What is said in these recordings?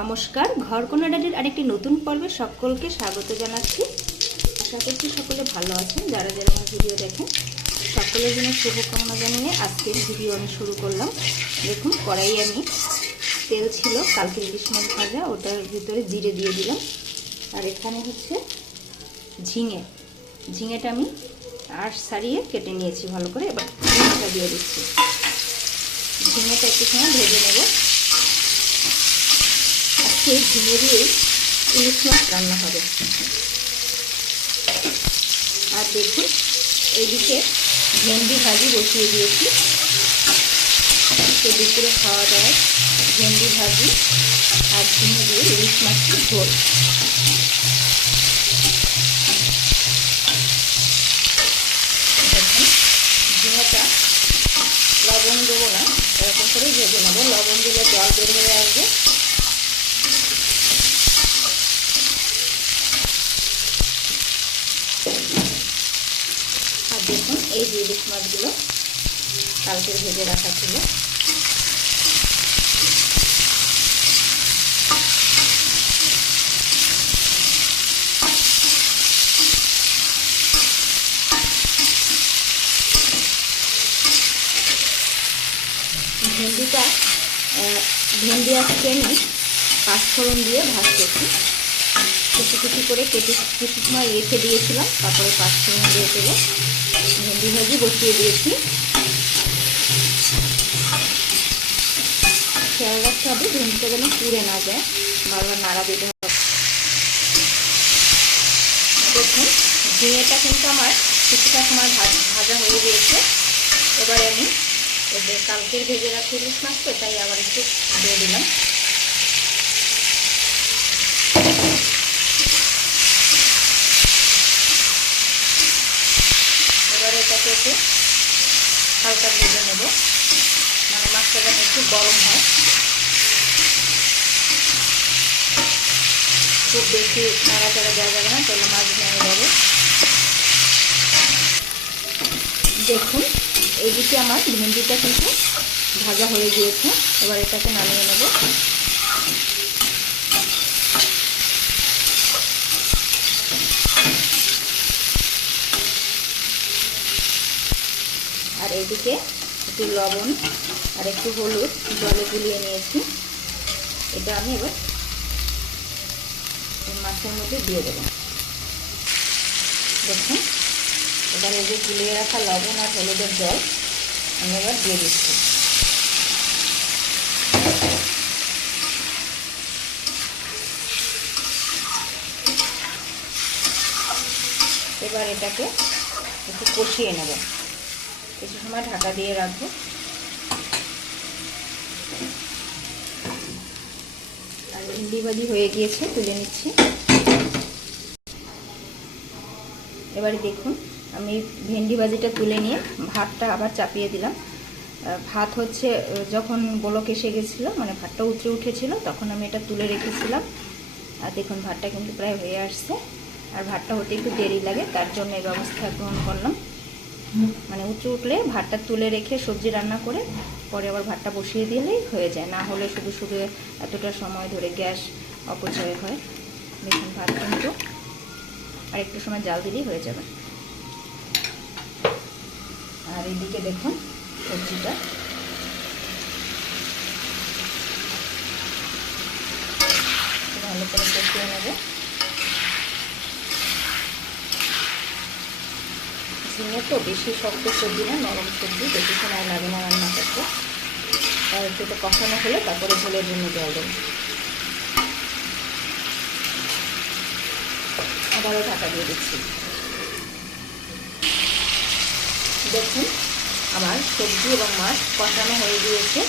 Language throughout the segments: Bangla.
নমস্কার। ঘর কোনা ডাডির আরেকটি নতুন পর্বে সকলকে স্বাগত জানাচ্ছি। আশা করছি সকলে ভালো আছেন, যারা যারা আমার ভিডিও দেখেন। সকলের জন্য শুভকামনা জানিয়ে আজকের ভিডিও আমি শুরু করলাম। দেখুন কড়াই আমি তেল ছিল, কালকে ইলিশ মাছ ভাজা, ওটার ভিতরে জিরে দিয়ে দিলাম। আর এখানে হচ্ছে ঝিঙে। ঝিঙেটা আমি আর সারিয়ে কেটে নিয়েছি ভালো করে। এবার ঝিঙেটা দিয়ে দিচ্ছি। ঝিঙেটা একটু সময় ভেজে নেব। আজকে ঝিঙে দিয়ে ইলিশ মাছ রান্না হবে। আর দেখুন এইদিকে ভেন্ডি ভাজি বসিয়ে দিয়েছি। দুপুরে খাওয়া দাওয়ায় ভেন্ডি ভাজি আর ঝিঙে দিয়ে ইলিশ মাছটি ঝোল। ঝিঙেটা লবণ দেবো না, এরকম করেই ভেজে নেব। লবণ দিলে জল বের হয়ে আসবে আর দেখুন এই যে ইলিশ মাছগুলো কালকে ভেজে রাখা ছিল। ভেন্ডিটা ভেন্ডি আজকে আমি পাঁচফোড়ন দিয়ে ভাজতেছি কুচি কুচি করে কেটে কিছু সময় রেখে দিয়েছিলাম, তারপরে পাঁচফোড়ন দিয়ে দেবো। ভেন্ডি ভাজি বসিয়ে দিয়েছি। খেয়াল রাখতে হবে ভেন্ডিটা যেন পুড়ে না যায়, বারবার নাড়া দিতে হবে। দেখুন, ঝিঙেটা কিন্তু আমার কিছুটা সময় ভাজা হয়ে গিয়েছে। এবারে আমি কালকের ভেজে রাখি ইলিশ তো তাই আবার একটু দিয়ে দিলাম এবারে এটাকে একটু হালকা ভেজে নেব। মানে মাছটা যেন একটু গরম হয়। খুব বেশি নাড়াচাড়া দেওয়া যাবে না, তাহলে মাছ ভেঙে যাবে। দেখুন এইদিকে আমার ভেন্ডিটা কিন্তু ভাজা হয়ে গিয়েছে। এবার এটাকে নামিয়ে নেব আর এদিকে একটু লবণ আর একটু হলুদ জলে গুলিয়ে নিয়েছি। এটা আমি এবার মাছের মধ্যে দিয়ে দেবো। দেখুন, এবার এই যে গুলিয়ে রাখা লবণ আর হলুদের জল আমি এবার দিয়ে দিচ্ছি। এবার এটাকে একটু কষিয়ে নেব। কিছু সময় ঢাকা দিয়ে রাখব। আর ভিন্ডি ভাজি হয়ে গিয়েছে, তুলে নিচ্ছি। এবারে দেখুন, আমি ভেন্ডি ভাজিটা তুলে নিয়ে ভাতটা আবার চাপিয়ে দিলাম। ভাত হচ্ছে যখন বলক এসে গেছিল মানে ভাতটা উতরে উঠেছিল, তখন আমি এটা তুলে রেখেছিলাম। আর দেখুন, ভাতটা কিন্তু প্রায় হয়ে আসছে। আর ভাতটা হতে একটু দেরি লাগে, তার জন্য এই ব্যবস্থা গ্রহণ করলাম। মানে উঁচু উঠলে ভাতটা তুলে রেখে সবজি রান্না করে পরে আবার ভাতটা বসিয়ে দিলেই হয়ে যায়। না হলে শুধু শুধু এতটা সময় ধরে গ্যাস অপচয় হয়। দেখুন, ভাত কিন্তু আর একটু সময় জাল দিলেই হয়ে যাবে। আর এদিকে দেখুন সবজিটা। ভালো করে কষিয়ে নেব। ঝিঙে তো বেশি শক্ত সবজি না, নরম সবজি, বেশি সময় লাগে না রান্না করতে। আর একটু কষানো হলে তারপরে ঝোলের জন্য জল দেবো। আবারও ঢাকা দিয়ে দিচ্ছি। দেখুন, আমার সবজি এবং মাছ কষানো হয়ে গিয়েছে।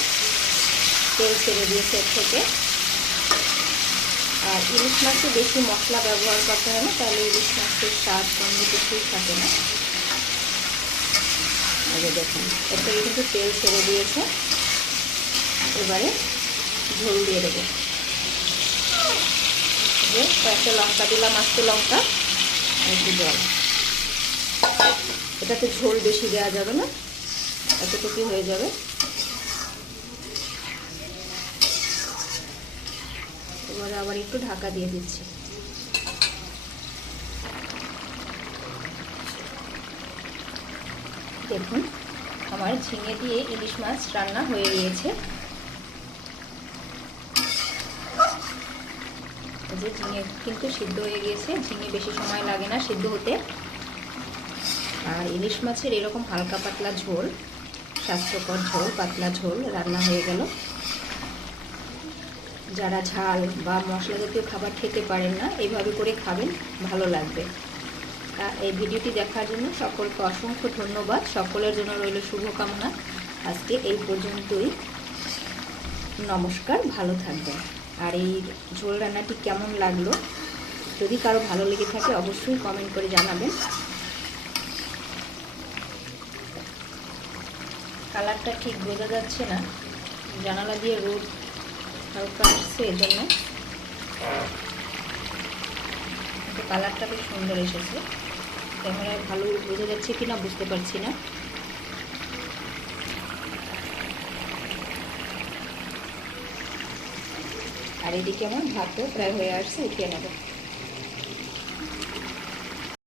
তেল ছেড়ে দিয়েছে এর থেকে। আর ইলিশ মাছে বেশি মশলা ব্যবহার করতে হয় না, তাহলে ইলিশ মাছের স্বাদ কোনো কিছুই থাকে না। আগে দেখুন। এর কিন্তু তেল ছেড়ে দিয়েছে। এবারে ঝোল দিয়ে দেবো। কয়েকটা লঙ্কা দিলাম, আস্তে লঙ্কা একটু জল। এটাতে ঝোল বেশি দেওয়া যাবে না এতটুকু হয়ে যাবে। এবারে আবার একটু ঢাকা দিয়ে দিচ্ছি। দেখুন, আমার ঝিঙে দিয়ে ইলিশ মাছ রান্না হয়ে গিয়েছে। যে ঝিঙে কিন্তু সিদ্ধ হয়ে গিয়েছে, ঝিঙে বেশি সময় লাগে না সিদ্ধ হতে। আর ইলিশ মাছের এরকম হালকা পাতলা ঝোল, স্বাস্থ্যকর ঝোল, পাতলা ঝোল রান্না হয়ে গেল। যারা ঝাল বা মশলা জাতীয় খাবার খেতে পারেন না এইভাবে করে খাবেন, ভালো লাগবে। এই ভিডিওটি দেখার জন্য সকলকে অসংখ্য ধন্যবাদ। সকলের জন্য রইল শুভকামনা। আজকে এই পর্যন্তই। নমস্কার, ভালো থাকবেন। আর এই ঝোল রান্নাটি কেমন লাগল? যদি কারও ভালো লেগে থাকে, অবশ্যই কমেন্ট করে জানাবেন। কালারটা ঠিক বোঝা যাচ্ছে না। জানালা দিয়ে রোদ হালকা আসছে এজন্য। কালারটা বেশ সুন্দর এসেছে। ক্যামেরায় ভালো বোঝা যাচ্ছে কিনা বুঝতে পারছি না। আর এদিকে আমার ভাতও প্রায় হয়ে আসছে উঠিয়ে নেব।